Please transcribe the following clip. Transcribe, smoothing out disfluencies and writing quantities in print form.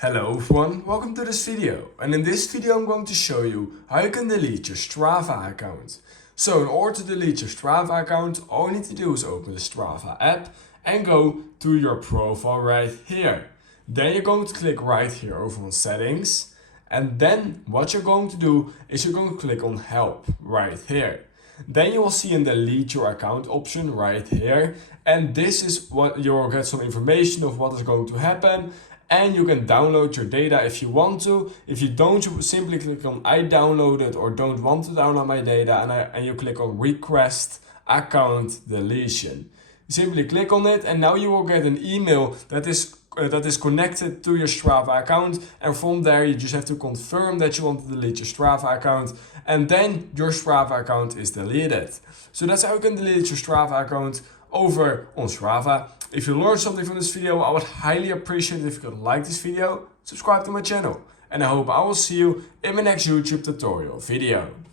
Hello everyone, welcome to this video, and in this video I'm going to show you how you can delete your Strava account. So in order to delete your Strava account, all you need to do is open the Strava app and go to your profile right here. Then you're going to click right here over on settings, and then what you're going to do is you're going to click on help right here. Then you will see a delete your account option right here, and this is what you'll get some information of what is going to happen. And you can download your data if you want to. If you don't, you simply click on I downloaded or don't want to download my data, and you click on request account deletion. You simply click on it, and now you will get an email that is connected to your Strava account, and from there you just have to confirm that you want to delete your Strava account, and then your Strava account is deleted. So that's how you can delete your Strava account over on Strava. If you learned something from this video, I would highly appreciate it if you could like this video, subscribe to my channel, and I hope I will see you in my next YouTube tutorial video.